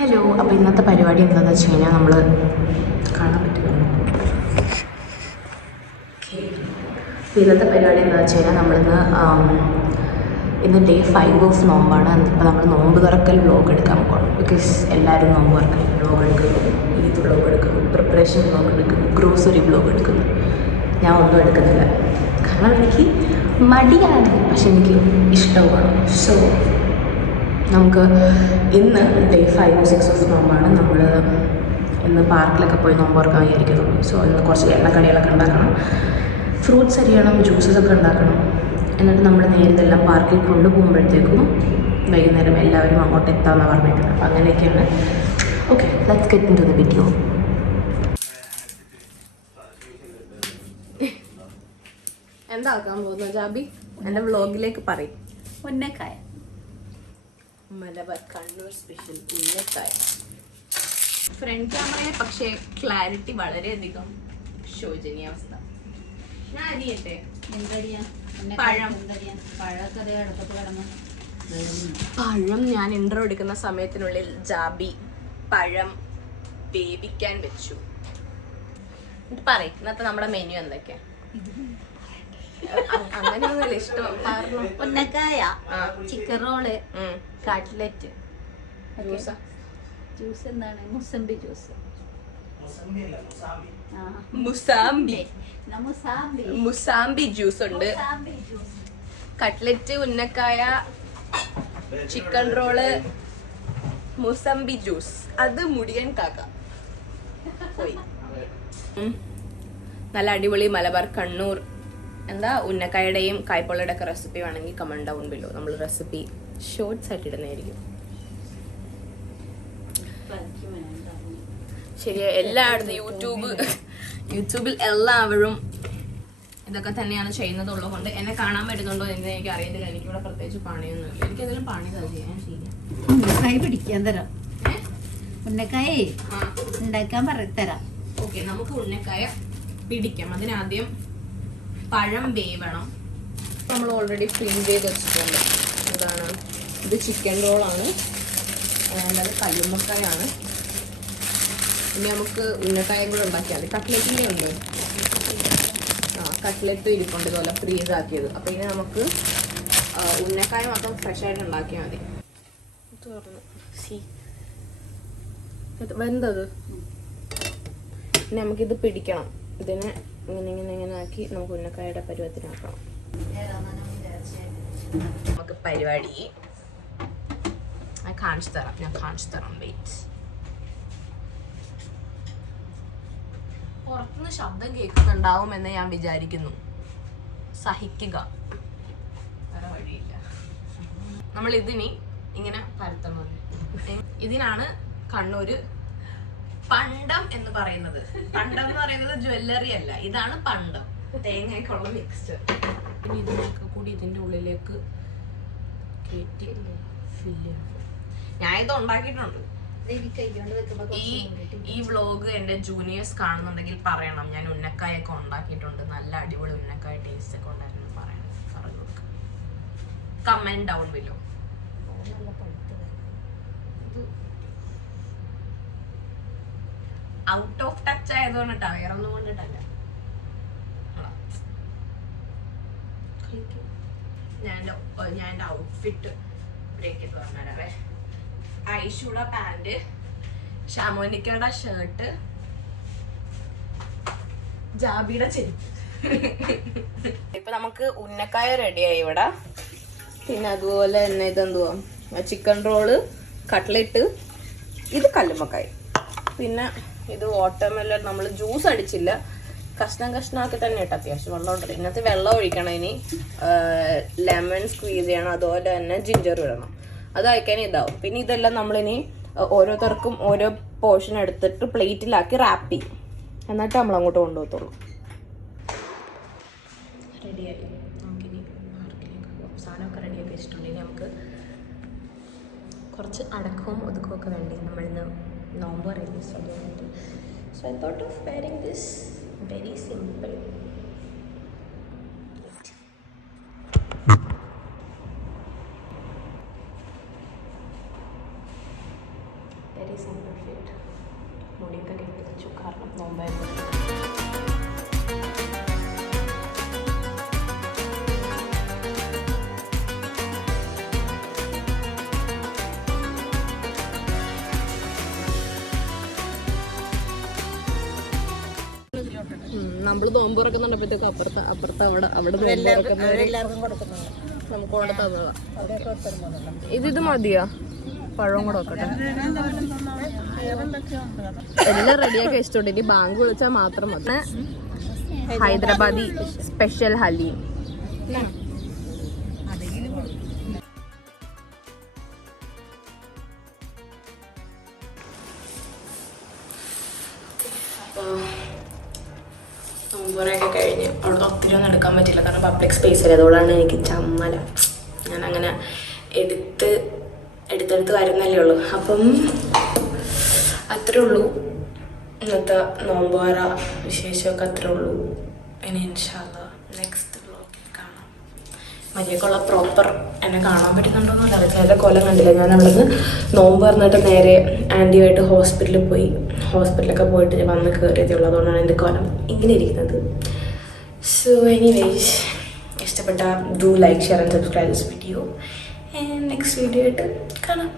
Hello, അപ്പോൾ ഇന്നത്തെ പരിപാടി എന്താണെന്ന് വെച്ച് കഴിഞ്ഞാൽ നമ്മൾ കാണാൻ പറ്റുന്നു. അപ്പോൾ ഇന്നത്തെ പരിപാടി എന്താണെന്ന് വെച്ച് കഴിഞ്ഞാൽ ഇന്ന് ഡേ 5 ഓഫ് നോമ്പാണ്. അപ്പോൾ നമ്മൾ നോമ്പ് തുറക്കൽ വ്ലോഗ് എടുക്കാൻ പോകണം. ബിക്കോസ് എല്ലാവരും നോമ്പ് തുറക്കൽ വ്ലോഗ് എടുക്കുന്നു, ഈദ് വ്ലോഗ് എടുക്കുന്നു, പ്രിപ്പറേഷൻ വ്ലോഗ് എടുക്കുന്നു, ഗ്രോസറി വ്ലോഗ് എടുക്കുന്നു. ഞാൻ ഒന്നും എടുക്കുന്നില്ല, കാരണം എനിക്ക് മടിയാണ്, പക്ഷെ എനിക്ക് ഇഷ്ടവുമാണ്. സോ നമുക്ക് ഇന്ന് ഡേ 5 6 ഓഫ് നോമ്പാണ്. നമ്മൾ ഇന്ന് പാർക്കിലൊക്കെ പോയി നോമ്പ് തുറക്കാൻ വിചാരിക്കുന്നു. സോ ഇന്ന് കുറച്ച് എണ്ണക്കടികളൊക്കെ ഉണ്ടാക്കണം, ഫ്രൂട്ട്സ് അരിയണം, ജ്യൂസസൊക്കെ ഉണ്ടാക്കണം. എന്നിട്ട് നമ്മൾ നേരത്തെ എല്ലാം പാർക്കിൽ കൊണ്ടുപോകുമ്പോഴത്തേക്കും വൈകുന്നേരം എല്ലാവരും അങ്ങോട്ട് എത്താമെന്നാണ് പറഞ്ഞിരിക്കുന്നത്. അപ്പോൾ അങ്ങനെയൊക്കെയാണ്. Okay, let's get into the video. എന്താക്കാൻ പോകുന്നത് ജാബി? എൻ്റെ വ്ളോഗിലേക്ക് പറയും. ഉന്നക്കായ, മലബാർ കണ്ണൂർ സ്പെഷ്യൽ ഉന്നക്കായ. ഫ്രണ്ട് ക്യാമറയെ പക്ഷേ ക്ലാരിറ്റി വളരെയധികം ശോചനീയാവസ്ഥ. ഞാൻ അരിയട്ടെ. പഴം ഞാൻ ഇൻട്രോ എടുക്കുന്ന സമയത്തിനുള്ളിൽ ജാബി പഴം വേവിക്കാൻ വെച്ചു. പറയും ഇന്നത്തെ നമ്മുടെ മെനു എന്തൊക്കെയാ? അങ്ങനെയൊന്നുമില്ല, ഇഷ്ടം. ഉന്നക്കായ, ചിക്കൻ റോള്, കട്ട്ലറ്റ്, ജ്യൂസ് എന്താണ്? മുസംബി ജ്യൂസ്. മുസാംബി ജ്യൂസ് ഉണ്ട്, കട്ട്ലറ്റ്, ഉന്നക്കായ, ചിക്കൻ റോള്, മുസംബി ജ്യൂസ്. അത് മുടിയൻ കാക്ക പോയി. നല്ല അടിപൊളി മലബാർ കണ്ണൂർ എന്താ ഉന്നക്കായുടെയും കായ്പൊള്ളയുടെ ഒക്കെ റെസിപ്പി വേണമെങ്കിൽ കമന്റ് ഡൗൺ ബിലോ. നമ്മൾ റെസിപ്പി ഷോർട്സ് ആയിട്ട് ഇടുന്നതായിരിക്കും. ശരിയാ, എല്ലായിടത്തും യൂട്യൂബിൽ എല്ലാവരും ഇതൊക്കെ തന്നെയാണ് ചെയ്യുന്നതുള്ളത് കൊണ്ട് എന്നെ കാണാൻ പറ്റുന്നുണ്ടോ എന്ന് എനിക്ക് അറിയത്തില്ല. എനിക്കിവിടെ പ്രത്യേകിച്ച് പണിയൊന്നുമില്ല. എനിക്ക് എന്തെങ്കിലും പണി ചെയ്യാൻ ശരിയാ. ഉന്നക്കായ പിടിക്കാൻ തരാം. ഉന്നക്കായ ഉണ്ടാക്കാൻ തരാം. ഓക്കെ, നമുക്ക് ഉന്നക്കായ പിടിക്കാം. അതിനാദ്യം പഴം വേവണം. നമ്മൾ ഓൾറെഡി ഫ്രീസ് ചെയ്ത് വെച്ചിട്ടുണ്ട്. അതാണ് ഇത് ചിക്കൻ റോളാണ്, അതായത് കല്ലുമ്മക്കായാണ്. പിന്നെ നമുക്ക് ഉന്നക്കായും കൂടെ ഉണ്ടാക്കിയാൽ മതി. കട്ട്ലറ്റിൻ്റെ ഉണ്ട്, കട്ട്ലറ്റ് ഇരിപ്പുണ്ട് ഇതുപോലെ ഫ്രീസ് ആക്കിയത്. അപ്പോൾ ഇനി നമുക്ക് ഉന്നക്കായ മാത്രം ഫ്രഷ് ആയിട്ട് ഉണ്ടാക്കിയാൽ മതി. വെന്തത് ഇനി നമുക്കിത് പിടിക്കണം. ഇതിനെ ഇങ്ങനെ ആക്കി നമുക്ക് ഉന്നക്കായുടെ പരുവത്തിനാക്കണം. നമുക്ക് പരിപാടി ഞാൻ കാണിച്ചു തരാം. വെയിറ്റ്. പുറത്തുനിന്ന് ശബ്ദം കേൾക്കുന്നുണ്ടാവും എന്ന് ഞാൻ വിചാരിക്കുന്നു. സഹിക്കുക, വേറെ വഴിയില്ല. നമ്മൾ ഇതിനി ഇങ്ങനെ പരത്തണം. ഇതിനാണ് കണ്ണൂര് പണ്ടം എന്ന് പറയുന്നത്. പണ്ടം എന്ന് പറയുന്നത് ജ്വല്ലറി അല്ല, ഇതാണ് പണ്ടം, തേങ്ങയ്ക്കുള്ള മിക്സ്ചർ. ഇനി ഇതിനൊക്കെ കൂടി ഇതിന്റെ ഉള്ളിലേക്ക് കയറ്റി ഫില്ല്. ഞാൻ ഇത് ഉണ്ടാക്കിയിട്ടുണ്ട്. ഈ വ്ളോഗ് എന്റെ ജൂനിയേഴ്സ് കാണുന്നുണ്ടെങ്കിൽ പറയണം, ഞാൻ ഉന്നക്കായൊക്കെ ഉണ്ടാക്കിയിട്ടുണ്ട്, നല്ല അടിപൊളി ഉന്നക്കായ ടേസ്റ്റ് ഒക്കെ ഉണ്ടായിരുന്നു പറഞ്ഞു കൊടുക്കുക. Comment down below. Out of touch ആയതുകൊണ്ടിട്ടാ, വേറൊന്നും കൊണ്ടിട്ടല്ല. ഞാൻ എൻ്റെ ഔട്ട്ഫിറ്റ് ബ്രേക്ക് ചെയ്ത് പറഞ്ഞേ. ഐഷുടെ പാന്റ്, ഷാമോനിക്കയുടെ ഷർട്ട്, ജാബിയുടെ ചെരുപ്പ്. ഇപ്പൊ നമുക്ക് ഉന്നക്കായ റെഡിയായി ഇവിടെ. പിന്നെ അതുപോലെ തന്നെ ഇതെന്തുവാ, ചിക്കൻ റോള്, കട്ട്ലറ്റ്, ഇത് കല്ലുമ്മക്കായ. പിന്നെ ഇത് വാട്ടർമെലൺ. നമ്മൾ ജ്യൂസ് അടിച്ചില്ല, കഷ്ണാക്കി തന്നെ ഇട്ട് അത്യാവശ്യം വെള്ളം ഉണ്ടല്ലോ. ഇതിനകത്ത് വെള്ളം ഒഴിക്കണം. ഇനി ലെമൺ സ്ക്വീസ് ചെയ്യണം, അതുപോലെ തന്നെ ജിഞ്ചർ ഇടണം. അത് അയക്കാൻ ഇതാവും. പിന്നെ ഇതെല്ലാം നമ്മളിനി ഓരോരുത്തർക്കും ഓരോ പോർഷൻ എടുത്തിട്ട് പ്ലേറ്റിലാക്കി റാപ്പ് ചെയ്യും. എന്നിട്ട് നമ്മൾ അങ്ങോട്ട് കൊണ്ടുപോകത്തുള്ളൂ. റെഡിയായി. നമുക്കിനി മാർക്കിലേക്ക് പോകാം. സാധനമൊക്കെ റെഡിയാക്കി വെച്ചിട്ടുണ്ട്. ഇനി നമുക്ക് കുറച്ച് അടക്കവും ഒതുക്കമൊക്കെ വേണ്ടി നമ്മളിന്ന് നോമ്പ് റിലീസ് ചെയ്യാനായിട്ട്. So I thought of wearing this very simple. Very simple fit. മുടിയൊക്കെ കെട്ടി വെച്ചു കാരണം നോമ്പായിരുന്നു. നമ്മള് നോമ്പ് തുറക്കുന്നുണ്ടപ്പോഴത്തേക്ക് അപ്പുറത്ത് അവിടെ എല്ലാവർക്കും കൊടുക്കുന്നുണ്ട്. നമുക്ക് കൊണ്ട് തന്നതാ. ഇത് മതിയോ? പഴവും കൂടെ വെക്കട്ടെ. എല്ലാം റെഡിയാക്കി വെച്ചിട്ടുണ്ട്. ഇനി ബാങ്ക് വിളിച്ചാൽ മാത്രം മതി. ഹൈദരാബാദി സ്പെഷ്യൽ ഹലീം. നോമ്പുറയൊക്കെ കഴിഞ്ഞ് അവിടെ ഒത്തിരി ഒന്നും എടുക്കാൻ പറ്റില്ല കാരണം പബ്ലിക് സ്പേസ് അല്ലേ. അതുകൊണ്ടാണ് എനിക്ക് ചമ്മല. ഞാൻ അങ്ങനെ എടുത്തെടുത്ത് വരുന്നല്ലേ ഉള്ളൂ. അപ്പം അത്രേ ഉള്ളൂ ഇന്നത്തെ നോമ്പുറ വിശേഷമൊക്കെ അത്രേ ഉള്ളൂ. ഇനി ഇൻഷാ അല്ലാ നെക്സ്റ്റ് വ്ളോഗിൽ കാണാം. മര്യാദക്കുള്ള പ്രോപ്പർ എന്നെ കാണാൻ പറ്റുന്നുണ്ടോയെന്നല്ല. അത് ചില കൊല്ലം കണ്ടില്ല. ഞാൻ അവിടെ നിന്ന് നോമ്പ് പറഞ്ഞിട്ട് നേരെ ആൻറ്റിയുമായിട്ട് ഹോസ്പിറ്റലിൽ പോയി. ഹോസ്പിറ്റലൊക്കെ പോയിട്ട് വന്ന് കയറിയതേ ഉള്ളൂ. അതുകൊണ്ടാണ് എൻ്റെ കൊല്ലം ഇങ്ങനെ ഇരിക്കുന്നത്. സോ എനിവേസ് ഇഷ്ടപ്പെട്ട do like share and subscribe this video. Next video ആയിട്ട് കാണാം.